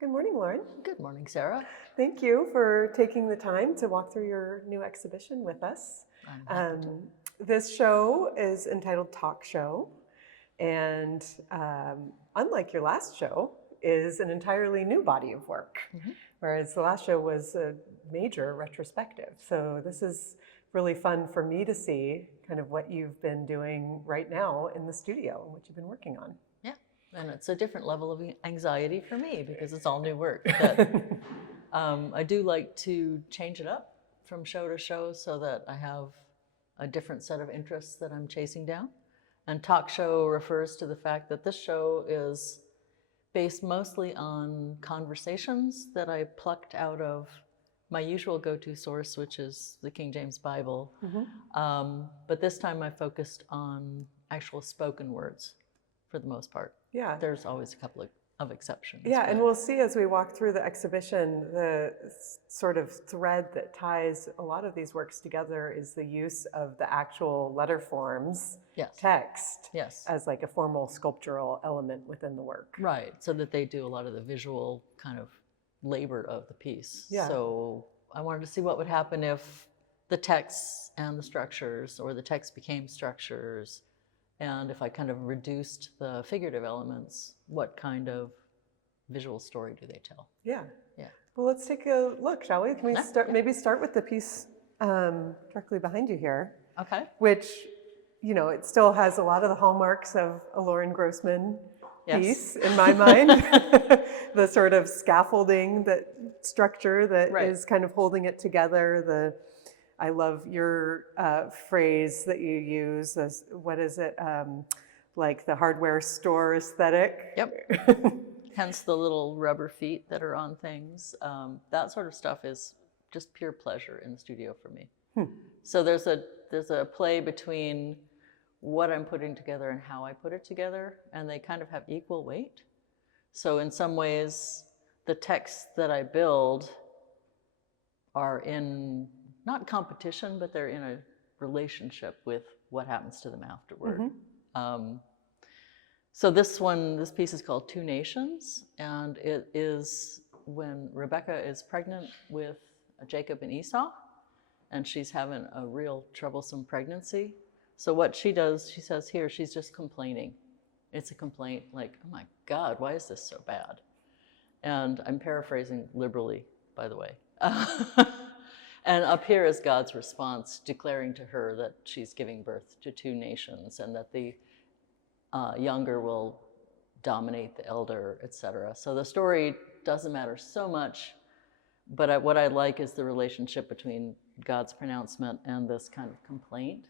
Good morning, Lauren. Good morning, Sarah. Thank you for taking the time to walk through your new exhibition with us. I'm happy to. This show is entitled Talk Show, and unlike your last show, is an entirely new body of work, whereas the last show was a major retrospective. So this is really fun for me to see kind of what you've been doing right now in the studio and what you've been working on. Yeah, and it's a different level of anxiety for me because it's all new work. But I do like to change it up from show to show so that I have a different set of interests that I'm chasing down. And talk show refers to the fact that this show is based mostly on conversations that I plucked out of my usual go-to source, which is the King James Bible. But this time I focused on actual spoken words for the most part. Yeah. There's always a couple of exceptions. Yeah, and we'll see as we walk through the exhibition, the sort of thread that ties a lot of these works together is the use of the actual letter forms text as like a formal sculptural element within the work. Right, so that they do a lot of the visual kind of labor of the piece. Yeah. So I wanted to see what would happen if the texts and the structures, or the text became structures, and if I kind of reduced the figurative elements, what kind of visual story do they tell? Yeah. Yeah. Well, let's take a look, shall we? Can we maybe start with the piece directly behind you here? Okay. Which, you know, it still has a lot of the hallmarks of a Lauren Grossman piece in my mind. The sort of scaffolding, that structure that is kind of holding it together. I love your phrase that you use. What is it? Like the hardware store aesthetic. Yep. Hence the little rubber feet that are on things. That sort of stuff is just pure pleasure in the studio for me. So there's a play between what I'm putting together and how I put it together, and they kind of have equal weight. So in some ways, the texts that I build are in, not competition, but they're in a relationship with what happens to them afterward. So this piece is called Two Nations, and it is when Rebecca is pregnant with Jacob and Esau, and she's having a real troublesome pregnancy. So what she does, she says here, she's just complaining. It's a complaint like, oh my God, why is this so bad? And I'm paraphrasing liberally, by the way. And up here is God's response, declaring to her that she's giving birth to two nations and that the younger will dominate the elder, etc. So the story doesn't matter so much, but what I like is the relationship between God's pronouncement and this kind of complaint.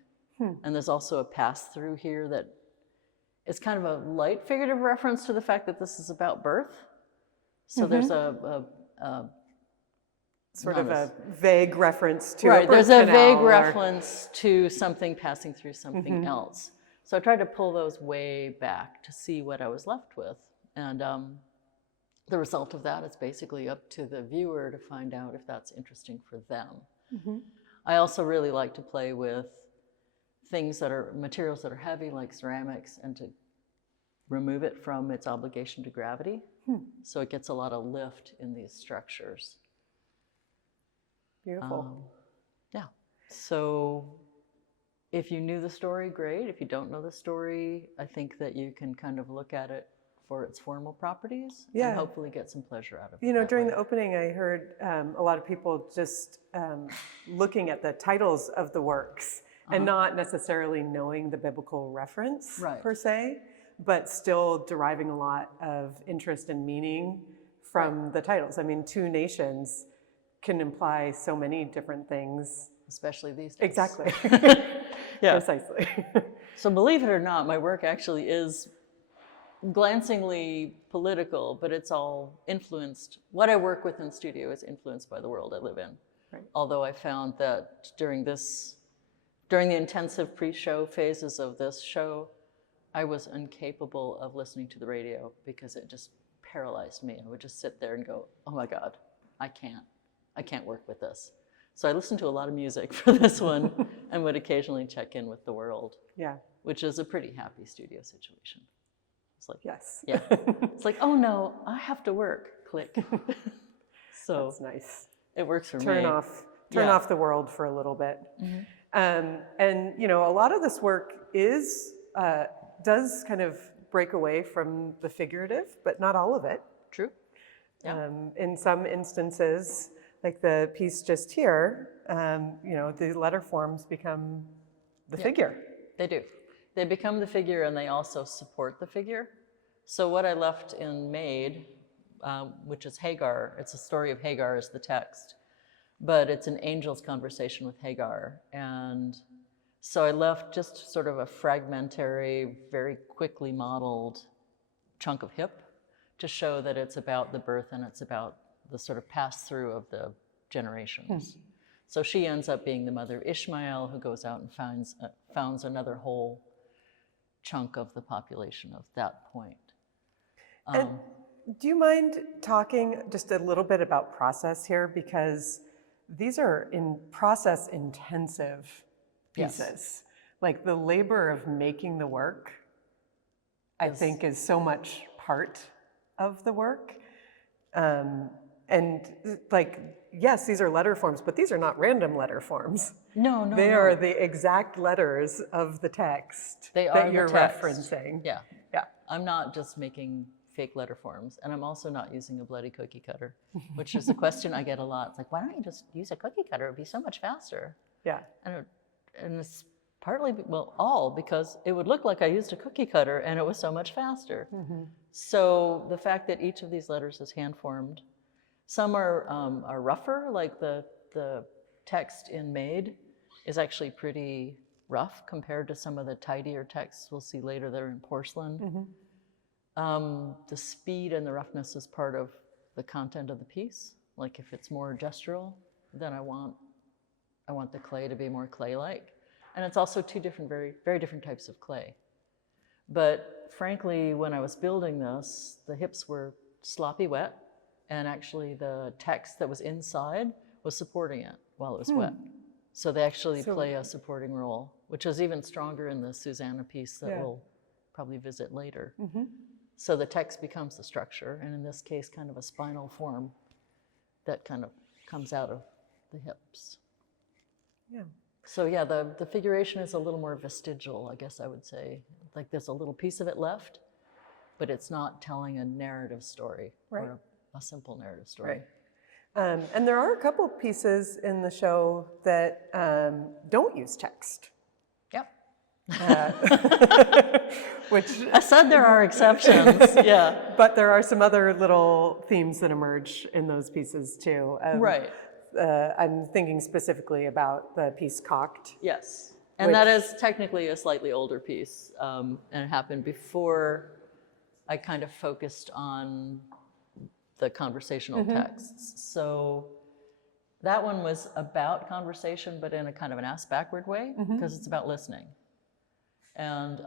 And there's also a pass-through here that is kind of a light figurative reference to the fact that this is about birth. So there's a sort of a vague reference to right. A birth There's a canal vague reference to something passing through something else. So I tried to pull those way back to see what I was left with, and the result of that is basically up to the viewer to find out if that's interesting for them. I also really like to play with things that are materials that are heavy, like ceramics, and to remove it from its obligation to gravity. So it gets a lot of lift in these structures. Beautiful. Yeah. So if you knew the story, great. If you don't know the story, I think that you can kind of look at it for its formal properties and hopefully get some pleasure out of it. You know, during the opening, I heard a lot of people just looking at the titles of the works and not necessarily knowing the biblical reference per se, but still deriving a lot of interest and meaning from the titles. I mean, Two Nations can imply so many different things. Especially these days. Exactly. Precisely. So believe it or not, my work actually is glancingly political, but it's all influenced. What I work with in studio is influenced by the world I live in. Although I found that during the intensive pre-show phases of this show, I was incapable of listening to the radio because it just paralyzed me. I would just sit there and go, oh my God, I can't work with this. So I listened to a lot of music for this one and would occasionally check in with the world, which is a pretty happy studio situation. It's like, it's like, oh no, I have to work. click. So that's nice. it works for me. Turn off the world for a little bit. And you know, a lot of this work does kind of break away from the figurative, but not all of it. True. Yeah. In some instances, like the piece just here, you know, the letter forms become the figure. They do. They become the figure, and they also support the figure. So what I left in Made, which is Hagar, it's a story of Hagar as the text, but it's an angel's conversation with Hagar. And so I left just sort of a fragmentary, very quickly modeled chunk of hip to show that it's about the birth and it's about the sort of pass-through of the generations. So she ends up being the mother of Ishmael, who goes out and founds another whole chunk of the population of that point. And do you mind talking just a little bit about process here? Because these are process intensive pieces. Yes. Like the labor of making the work, I think, is so much part of the work. And like, yes, these are letter forms, but these are not random letter forms. No. They are the exact letters of the text that you're referencing. Yeah. Yeah. I'm not just making fake letter forms, and I'm also not using a bloody cookie cutter, which is a question I get a lot. It's like, why don't you just use a cookie cutter? It'd be so much faster. Yeah. And it's partly, all because it would look like I used a cookie cutter and it was so much faster. So the fact that each of these letters is hand formed, some are rougher, like the text in Made is actually pretty rough compared to some of the tidier texts we'll see later that are in porcelain. The speed and the roughness is part of the content of the piece. Like if it's more gestural, then I want the clay to be more clay-like. And it's also two different, very, very different types of clay. But frankly, when I was building this, the hips were sloppy wet, and actually the text that was inside was supporting it while it was wet. So they actually play a supporting role, which is even stronger in the Susanna piece that we'll probably visit later. So the text becomes the structure, and in this case, kind of a spinal form that kind of comes out of the hips. Yeah. So yeah, the figuration is a little more vestigial, I guess I would say. Like there's a little piece of it left, but it's not telling a narrative story or a simple narrative story. Right. And there are a couple pieces in the show that don't use text. Yep. Which I said there are exceptions, yeah. But there are some other little themes that emerge in those pieces too. Right. I'm thinking specifically about the piece Cocked. Yes, and that is technically a slightly older piece, and it happened before I kind of focused on the conversational texts. So that one was about conversation, but in a kind of an ass-backward way, because it's about listening. And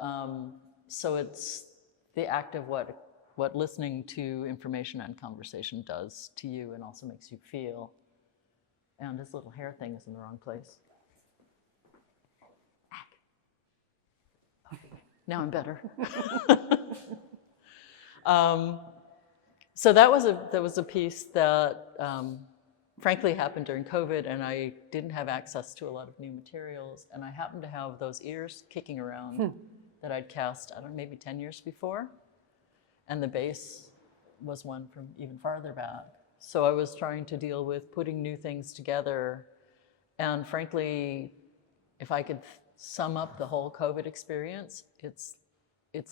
so it's the act of what listening to information and conversation does to you and also makes you feel. And this little hair thing is in the wrong place. Now I'm better. So that was a piece that frankly happened during COVID, and I didn't have access to a lot of new materials, and I happened to have those ears kicking around that I'd cast, I don't know, maybe 10 years before, and the base was one from even farther back. So I was trying to deal with putting new things together, and frankly, if I could sum up the whole COVID experience, it's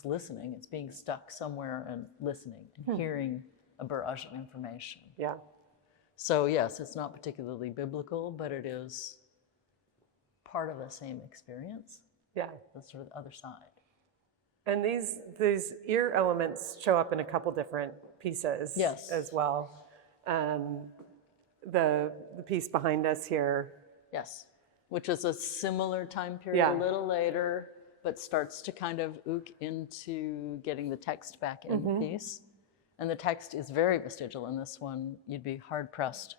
listening. It's being stuck somewhere and listening and hearing a barrage of information. Yeah. So yes, it's not particularly biblical, but it is part of the same experience. Yeah. The sort of other side. And these ear elements show up in a couple different pieces as well. The piece behind us here. Yes, which is a similar time period, a little later, but starts to kind of ook into getting the text back in the piece. And the text is very vestigial in this one. You'd be hard-pressed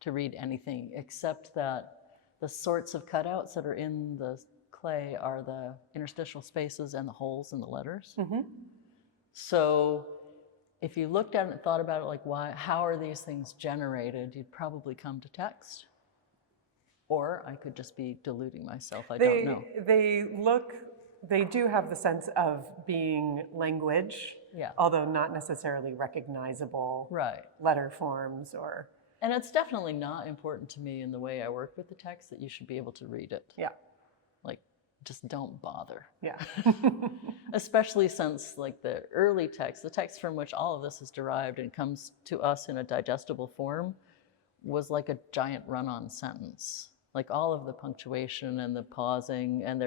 to read anything, except that the sorts of cutouts that are in the clay are the interstitial spaces and the holes in the letters. So if you looked at it and thought about it like, how are these things generated, you'd probably come to text. Or I could just be deluding myself, I don't know. They do have the sense of being language, although not necessarily recognizable letter forms or... And it's definitely not important to me in the way I work with the text that you should be able to read it. Yeah. Like, just don't bother. Yeah. Especially since like the early text, the text from which all of this is derived and comes to us in a digestible form, was like a giant run-on sentence. Like all of the punctuation and the pausing, and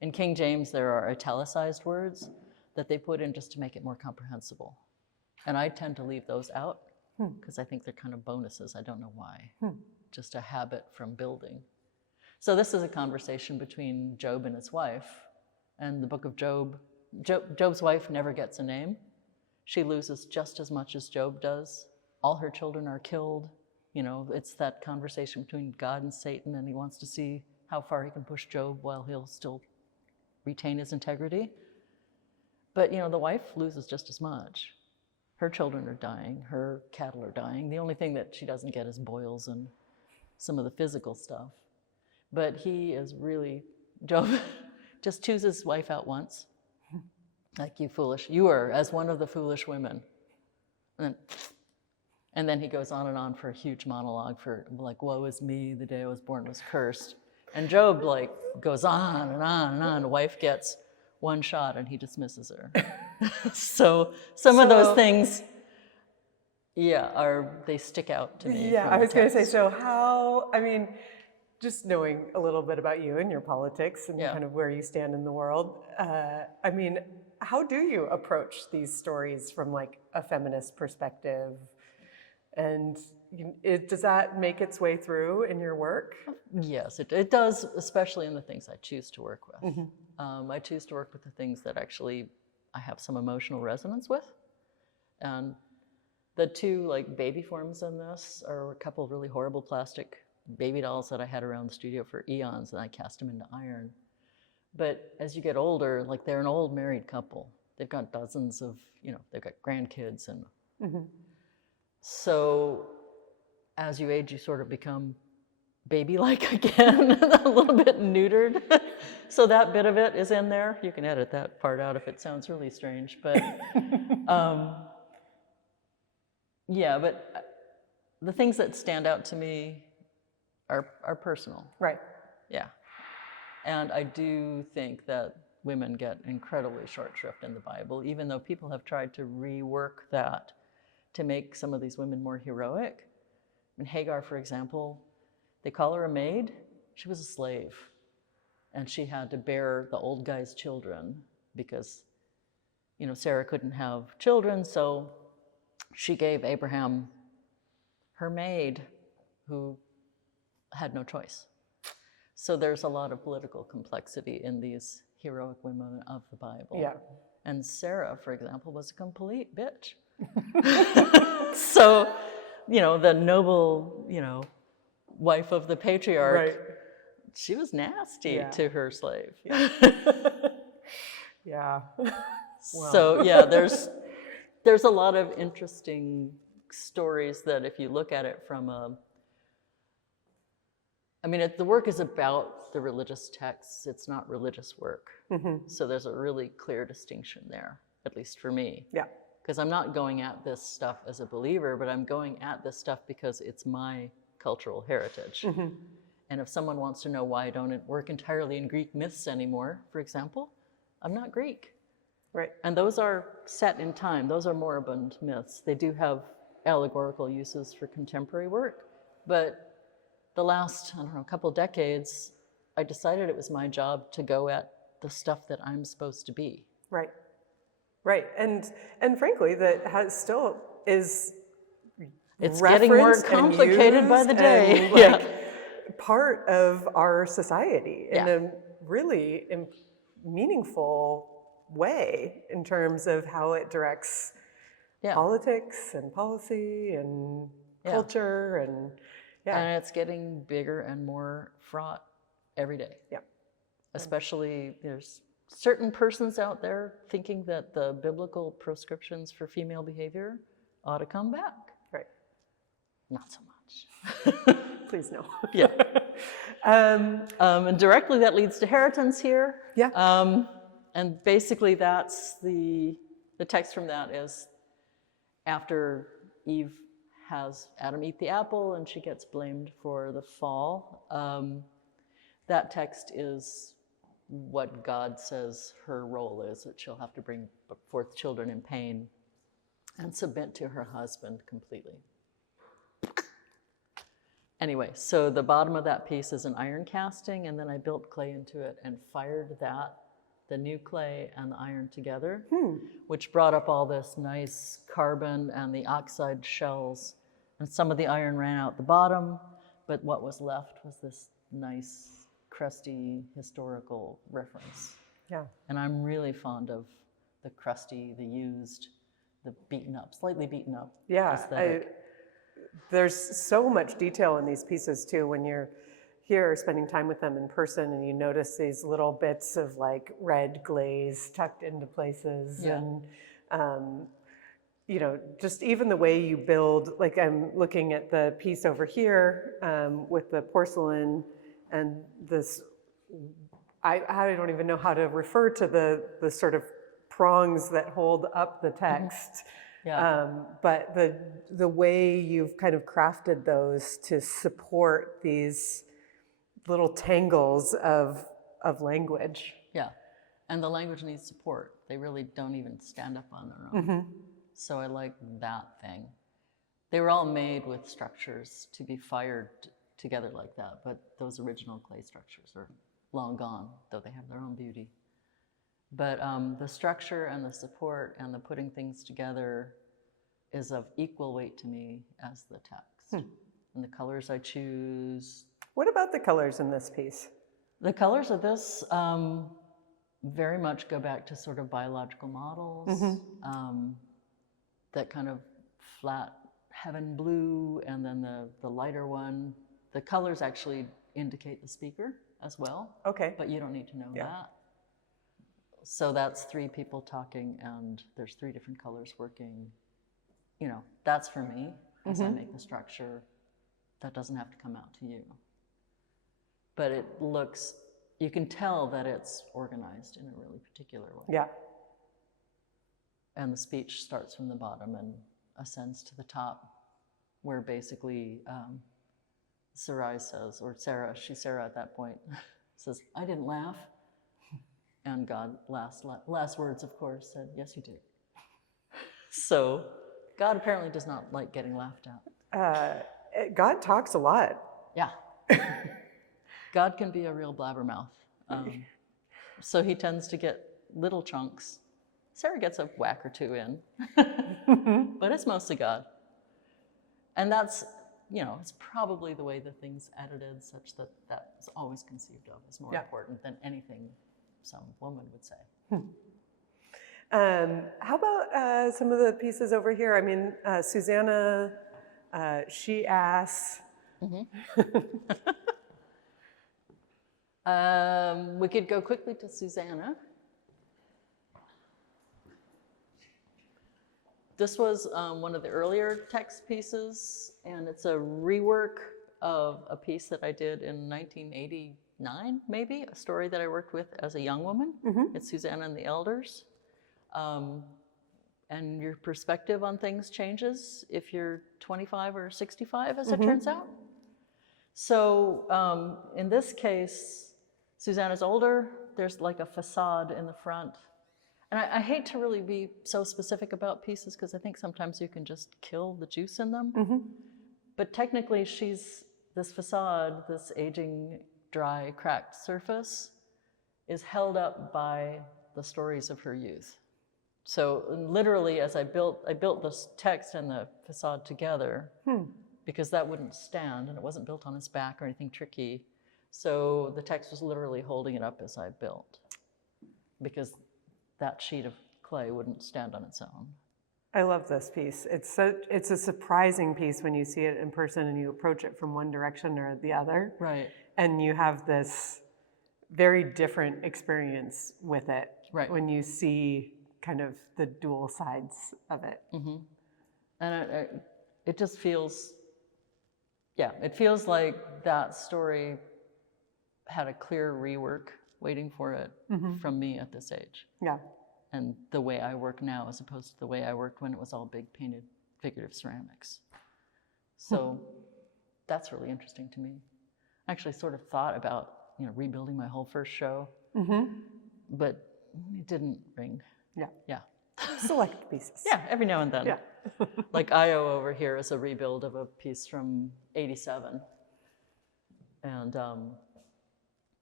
in King James, there are italicized words that they put in just to make it more comprehensible. And I tend to leave those out because I think they're kind of bonuses. I don't know why. Just a habit from building. So this is a conversation between Job and his wife. And the book of Job, Job's wife never gets a name. She loses just as much as Job does. All her children are killed. You know, it's that conversation between God and Satan, and he wants to see how far he can push Job while he'll still retain his integrity. But, you know, the wife loses just as much. Her children are dying, her cattle are dying. The only thing that she doesn't get is boils and some of the physical stuff. But he is really, Job just chooses his wife out once. Like, you are as one of the foolish women. And then he goes on and on for a huge monologue for like, woe is me, the day I was born was cursed. And Job like goes on and on and on. The wife gets one shot and he dismisses her. So some of those things, they stick out to me. Yeah, I was going to say, so how, I mean, just knowing a little bit about you and your politics and kind of where you stand in the world, I mean, how do you approach these stories from like a feminist perspective? And does that make its way through in your work? Yes, it does, especially in the things I choose to work with. I choose to work with the things that actually I have some emotional resonance with. And the two like baby forms in this are a couple of really horrible plastic baby dolls that I had around the studio for eons, and I cast them into iron. But as you get older, like they're an old married couple. They've got dozens of, they've got grandkids. And so as you age, you sort of become baby-like again, a little bit neutered. So that bit of it is in there. You can edit that part out if it sounds really strange. But but the things that stand out to me are personal. Right. Yeah. And I do think that women get incredibly short shrift in the Bible, even though people have tried to rework that to make some of these women more heroic. I mean, Hagar, for example, they call her a maid. She was a slave. And she had to bear the old guy's children because, Sarah couldn't have children, so she gave Abraham her maid who had no choice. So there's a lot of political complexity in these heroic women of the Bible. Yeah. And Sarah, for example, was a complete bitch. So, the noble, wife of the patriarch, she was nasty to her slave. Yeah. Wow. So there's a lot of interesting stories that if you look at it from the work is about the religious texts. It's not religious work. So there's a really clear distinction there, at least for me. Yeah. Because I'm not going at this stuff as a believer, but I'm going at this stuff because it's my cultural heritage. And if someone wants to know why I don't work entirely in Greek myths anymore, for example, I'm not Greek. Right. And those are set in time. Those are moribund myths. They do have allegorical uses for contemporary work, but the last, couple decades, I decided it was my job to go at the stuff that I'm supposed to be. Right. Right. And frankly, that still is it's getting more complicated by the day. Part of our society in a really meaningful way in terms of how it directs politics and policy and culture and And it's getting bigger and more fraught every day. Yeah. Especially there's certain persons out there thinking that the biblical prescriptions for female behavior ought to come back. Right. Not so much. Please no. Yeah. And directly that leads to inheritance here. Yeah. And basically that's the text from that is after Eve has Adam eat the apple and she gets blamed for the fall. That text is what God says her role is, that she'll have to bring forth children in pain and submit to her husband completely. Anyway, so the bottom of that piece is an iron casting, and then I built clay into it and fired the new clay and the iron together, which brought up all this nice carbon and the oxide shells. And some of the iron ran out the bottom, but what was left was this nice, crusty, historical reference. Yeah. And I'm really fond of the crusty, the used, the beaten up, slightly beaten up aesthetic. There's so much detail in these pieces too when you're here spending time with them in person and you notice these little bits of like red glaze tucked into places and you know, just even the way you build, like I'm looking at the piece over here with the porcelain and this, I don't even know how to refer to the sort of prongs that hold up the text. But the way you've kind of crafted those to support these little tangles of language. Yeah, and the language needs support. They really don't even stand up on their own. So I like that thing. They were all made with structures to be fired together like that, but those original clay structures are long gone, though they have their own beauty. But the structure and the support and the putting things together is of equal weight to me as the text. And the colors I choose. What about the colors in this piece? The colors of this very much go back to sort of biological models, that kind of flat heaven blue, and then the lighter one. The colors actually indicate the speaker as well. Okay. But you don't need to know that. So that's three people talking, and there's three different colors working. You know, that's for me as I make the structure. That doesn't have to come out to you. But it looks, you can tell that it's organized in a really particular way. Yeah. And the speech starts from the bottom and ascends to the top, where basically Sarai says, or Sarah at that point, says, I didn't laugh. And God, last words, of course, said, yes, you did. So God apparently does not like getting laughed at. God talks a lot. Yeah. God can be a real blabbermouth. So he tends to get little chunks. Sarah gets a whack or two in, but it's mostly God. And that's, you know, it's probably the way the thing's edited, such that that is always conceived of as more important than anything some woman would say. How about some of the pieces over here? I mean, Susanna, she asks. We could go quickly to Susanna. This was one of the earlier text pieces, and it's a rework of a piece that I did in 1989, maybe, a story that I worked with as a young woman. It's Susanna and the Elders. And your perspective on things changes if you're 25 or 65, as it turns out. So in this case, Susanna's older. There's like a facade in the front. And I hate to really be so specific about pieces because I think sometimes you can just kill the juice in them. But technically this facade, this aging, dry, cracked surface is held up by the stories of her youth. So literally, as I built this text and the facade together because that wouldn't stand and it wasn't built on its back or anything tricky. So the text was literally holding it up as I built because that sheet of clay wouldn't stand on its own. I love this piece. It's a surprising piece when you see it in person and you approach it from one direction or the other. Right. And you have this very different experience with it Right. when you see kind of the dual sides of it. Mm-hmm. And it just feels, yeah, it feels like that story had a clear rework waiting for it from me at this age. Yeah. And the way I work now as opposed to the way I worked when it was all big painted figurative ceramics. So that's really interesting to me. I actually sort of thought about, rebuilding my whole first show, but it didn't ring. Yeah. Yeah. Select pieces. Yeah, every now and then. Yeah. Like Io over here is a rebuild of a piece from '87. And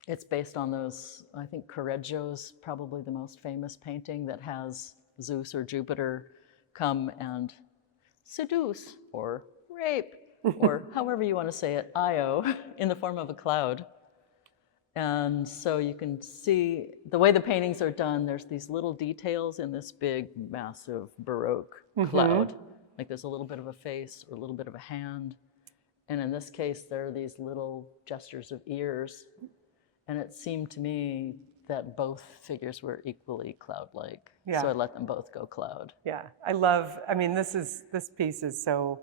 it's based on those, I think Correggio's probably the most famous painting that has Zeus or Jupiter come and seduce or rape or however you want to say it, Io, in the form of a cloud. And so you can see the way the paintings are done, there's these little details in this big, massive Baroque cloud. Like there's a little bit of a face or a little bit of a hand. And in this case, there are these little gestures of ears. And it seemed to me that both figures were equally cloud-like. Yeah. So I let them both go cloud. Yeah, this piece is so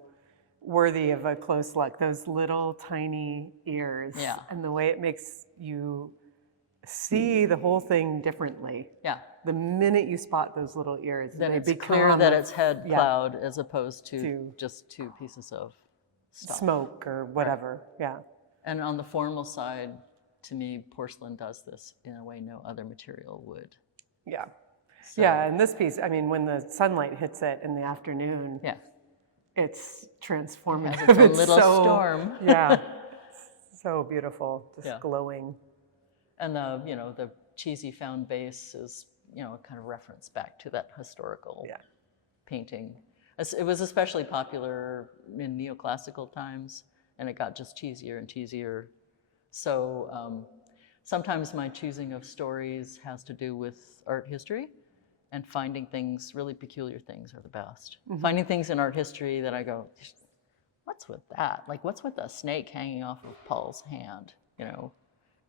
worthy of a close look. Those little tiny ears, and the way it makes you see the whole thing differently. Yeah. The minute you spot those little ears, then they it's become clear that it's head cloud as opposed to just two pieces of stuff. Smoke or whatever. Yeah. And on the formal side, to me, porcelain does this in a way no other material would. Yeah. So, yeah, and this piece, when the sunlight hits it in the afternoon, it's transformative. It has its own little storm. Yeah. So beautiful, just glowing. And the cheesy found base is, a kind of reference back to that historical painting. It was especially popular in neoclassical times, and it got just cheesier and cheesier. So sometimes my choosing of stories has to do with art history, and finding things, really peculiar things are the best. Finding things in art history that I go, what's with that? Like, what's with a snake hanging off of Paul's hand,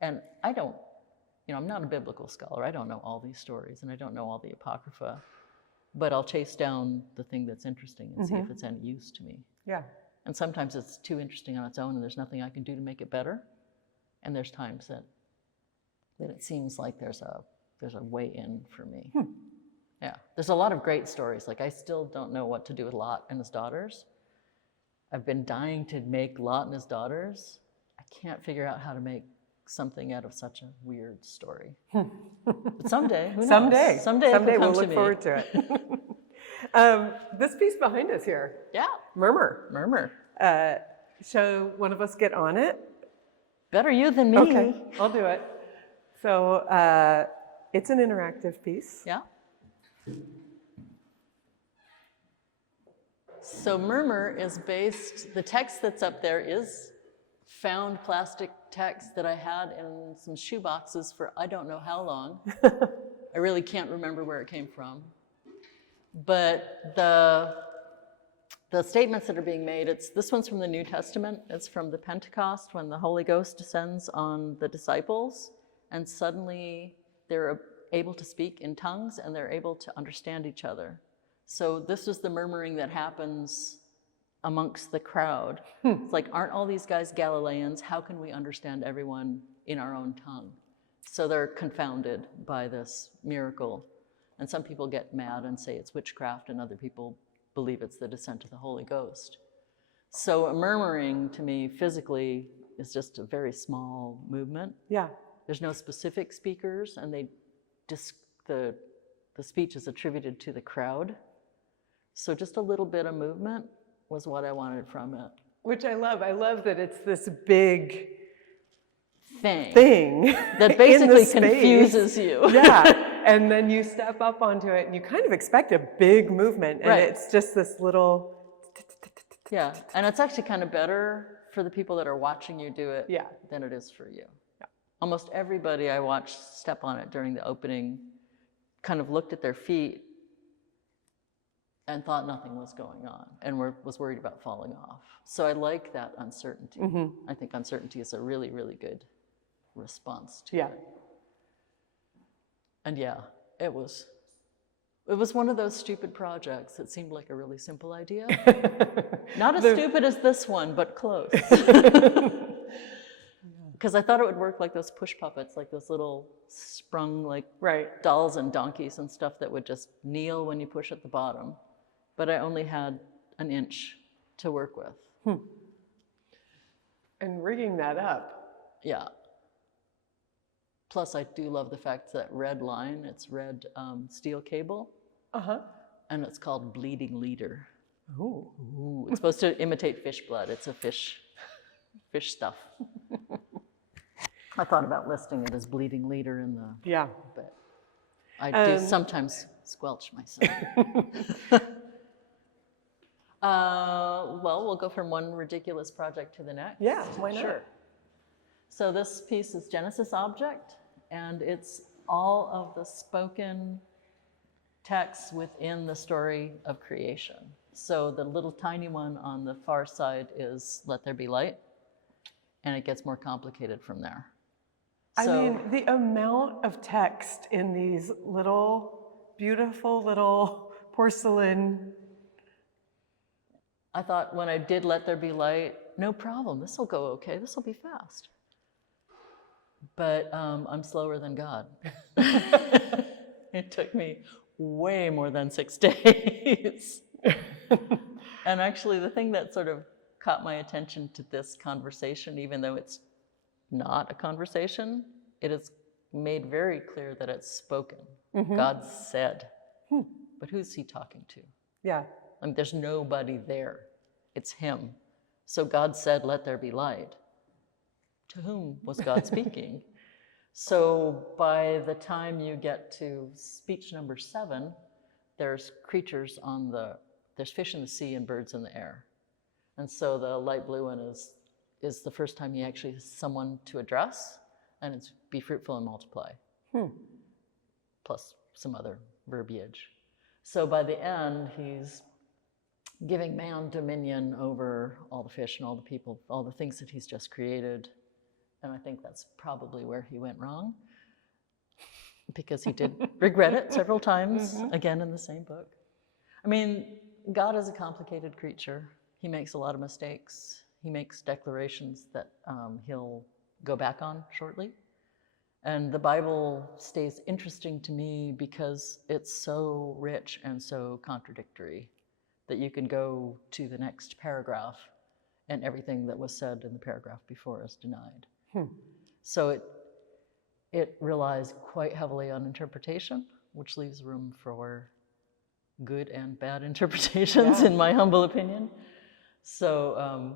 And I don't, I'm not a biblical scholar. I don't know all these stories, and I don't know all the Apocrypha, but I'll chase down the thing that's interesting and see if it's any use to me. Yeah. And sometimes it's too interesting on its own, and there's nothing I can do to make it better. And there's times that it seems like there's a way in for me. Yeah, there's a lot of great stories. Like I still don't know what to do with Lot and his daughters. I've been dying to make Lot and his daughters. I can't figure out how to make something out of such a weird story. But someday, who knows? Someday we'll look forward to it. This piece behind us here. Yeah. Murmur. Shall one of us get on it? Better you than me. Okay, I'll do it. So it's an interactive piece. Yeah. So Murmur is based, the text that's up there is found plastic text that I had in some shoe boxes for I don't know how long. I really can't remember where it came from. But the statements that are being made, this one's from the New Testament. It's from the Pentecost when the Holy Ghost descends on the disciples, and suddenly they're able to speak in tongues and they're able to understand each other. So this is the murmuring that happens amongst the crowd. It's like, aren't all these guys Galileans? How can we understand everyone in our own tongue? So they're confounded by this miracle. And some people get mad and say it's witchcraft, and other people believe it's the descent of the Holy Ghost. So a murmuring, to me, physically, is just a very small movement. Yeah. There's no specific speakers, and the speech is attributed to the crowd. So just a little bit of movement was what I wanted from it. Which I love. I love that it's this big thing that basically confuses you. Yeah. And then you step up onto it and you kind of expect a big movement, and it's just this little. Yeah, and it's actually kind of better for the people that are watching you do it than it is for you. Yeah. Almost everybody I watched step on it during the opening kind of looked at their feet and thought nothing was going on and was worried about falling off. So I like that uncertainty. I think uncertainty is a really, really good response to it. And yeah, it was one of those stupid projects that seemed like a really simple idea. Not as stupid as this one, but close. Because I thought it would work like those push puppets, like those little sprung like dolls and donkeys and stuff that would just kneel when you push at the bottom. But I only had an inch to work with. And rigging that up. Yeah. Plus, I do love the fact that red line, it's red steel cable. And it's called bleeding leader. Ooh. It's supposed to imitate fish blood. It's a fish stuff. I thought about listing it as bleeding leader in the... Yeah. But I do sometimes squelch myself. Well, we'll go from one ridiculous project to the next. Yeah, why not? Sure. So this piece is Genesis Object, and it's all of the spoken text within the story of creation. So the little tiny one on the far side is Let There Be Light, and it gets more complicated from there. I mean, the amount of text in these little, beautiful little porcelain. I thought when I did Let There Be Light, no problem, this will go okay, this will be fast. But I'm slower than God. It took me way more than 6 days. And actually the thing that sort of caught my attention to this conversation, even though it's not a conversation, it is made very clear that it's spoken. God said. But who's he talking to? Yeah. I mean, there's nobody there. It's him. So God said, let there be light. To whom was God speaking? So by the time you get to speech number 7, there's creatures there's fish in the sea and birds in the air. And so the light blue one is the first time he actually has someone to address, and it's be fruitful and multiply. Plus some other verbiage. So by the end, he's giving man dominion over all the fish and all the people, all the things that he's just created. And I think that's probably where he went wrong, because he did regret it several times, again in the same book. I mean, God is a complicated creature. He makes a lot of mistakes. He makes declarations that he'll go back on shortly. And the Bible stays interesting to me because it's so rich and so contradictory that you can go to the next paragraph and everything that was said in the paragraph before is denied. So it relies quite heavily on interpretation, which leaves room for good and bad interpretations, in my humble opinion. So,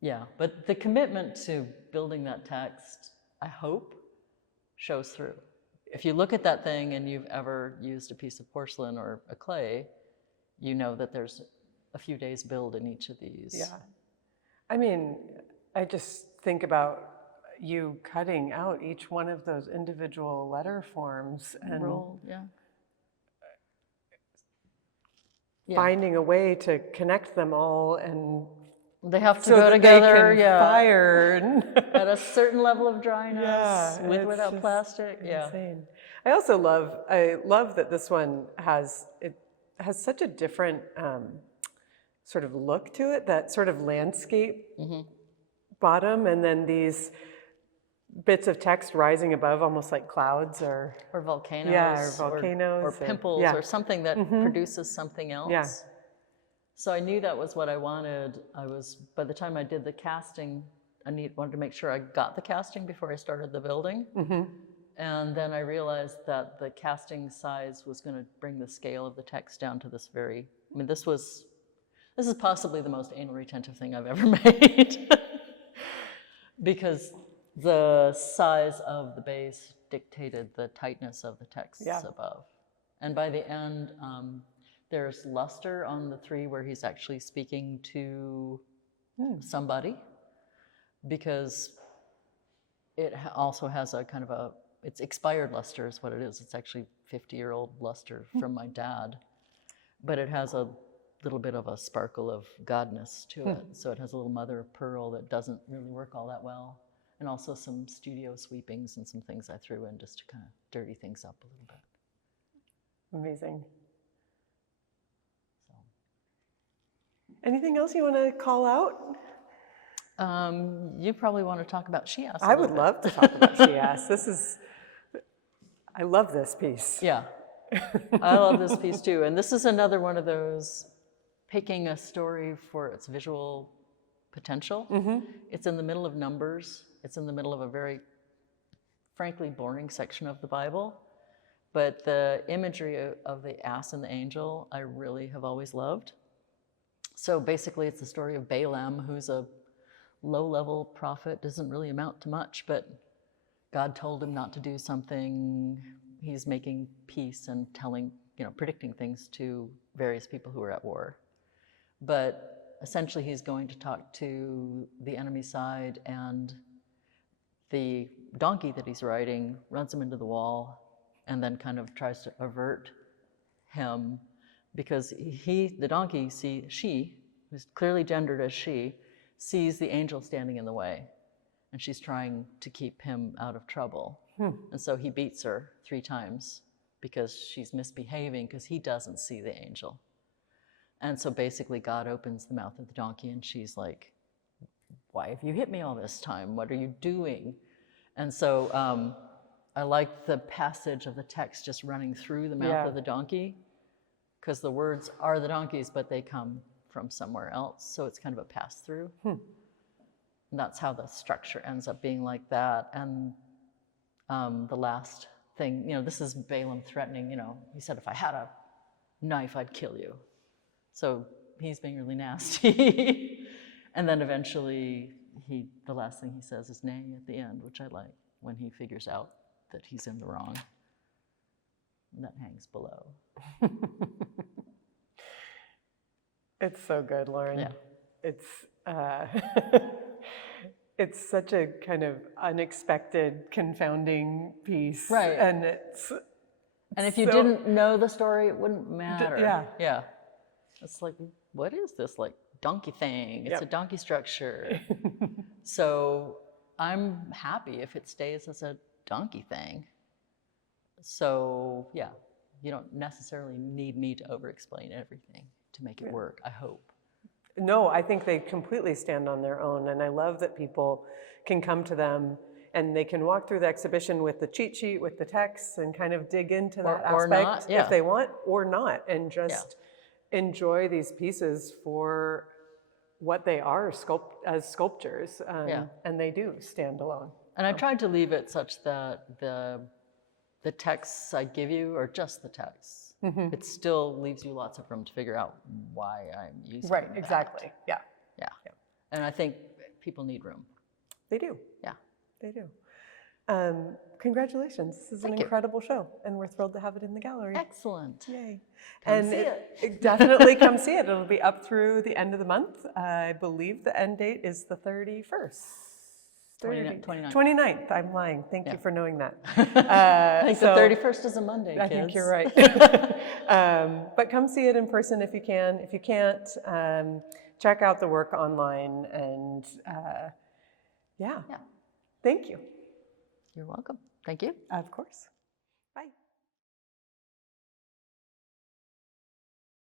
yeah, but the commitment to building that text, I hope, shows through. If you look at that thing and you've ever used a piece of porcelain or a clay, you know that there's a few days build in each of these. Yeah. I mean, I just think about you cutting out each one of those individual letter forms and finding a way to connect them all, and they have to so go that together they can fire at a certain level of dryness, with or without just plastic. Insane. I also love that this one has such a different sort of look to it, that sort of landscape bottom, and then these bits of text rising above, almost like clouds or volcanoes, or pimples, or something that produces something else. Yeah. So I knew that was what I wanted. By the time I did the casting, wanted to make sure I got the casting before I started the building. And then I realized that the casting size was going to bring the scale of the text down to this this is possibly the most anal retentive thing I've ever made. Because the size of the base dictated the tightness of the texts above. And by the end, there's luster on the 3 where he's actually speaking to somebody, because it also has a kind of it's expired luster is what it is. It's actually 50-year-old luster from my dad, but it has a little bit of a sparkle of godness to it. So it has a little mother of pearl that doesn't really work all that well. and also some studio sweepings and some things I threw in just to kind of dirty things up a little bit. Amazing. So. Anything else you want to call out? You probably want to talk about She Asked. I would love to talk about She Asked. I love this piece. Yeah, I love this piece too. And this is another one of those picking a story for its visual potential. Mm-hmm. It's in the middle of Numbers. It's in the middle of a very, frankly, boring section of the Bible. But the imagery of the ass and the angel, I really have always loved. So basically, it's the story of Balaam, who's a low-level prophet, doesn't really amount to much, but God told him not to do something. He's making peace and telling, predicting things to various people who are at war. But essentially, he's going to talk to the enemy side, and the donkey that he's riding runs him into the wall and then kind of tries to avert him because the donkey, she, who's clearly gendered as she, sees the angel standing in the way, and she's trying to keep him out of trouble. And so he beats her 3 times because she's misbehaving because he doesn't see the angel. And so basically God opens the mouth of the donkey and she's like, why have you hit me all this time? What are you doing? And so I like the passage of the text just running through the mouth of the donkey because the words are the donkey's, but they come from somewhere else. So it's kind of a pass-through. And that's how the structure ends up being like that. And the last thing, this is Balaam threatening, he said, if I had a knife, I'd kill you. So he's being really nasty. And then eventually the last thing he says is nay at the end, which I like, when he figures out that he's in the wrong. And that hangs below. It's so good, Lauren. Yeah. It's it's such a kind of unexpected, confounding piece. Right. And if you didn't know the story, it wouldn't matter. Yeah. It's like, what is this donkey thing? It's a donkey structure. So I'm happy if it stays as a donkey thing. So yeah, you don't necessarily need me to over-explain everything to make it work, I hope. No, I think they completely stand on their own, and I love that people can come to them and they can walk through the exhibition with the cheat sheet, with the text, and kind of dig into that aspect if they want, or not, and just enjoy these pieces for what they are as sculptures, and they do stand alone. And I tried to leave it such that the texts I give you are just the texts. Mm-hmm. It still leaves you lots of room to figure out why I'm using Right, that. exactly, yeah. And I think people need room. They do. Yeah. They do. Congratulations. This is an incredible show, and we're thrilled to have it in the gallery. Excellent. Yay. Come see it. Definitely come see it. It'll be up through the end of the month. I believe the end date is the 31st. 29th. I'm lying. Thank you for knowing that. I think the 31st is a Monday, I kids. think you're right. But come see it in person if you can. If you can't, check out the work online. And Thank you. You're welcome. Thank you. Of course.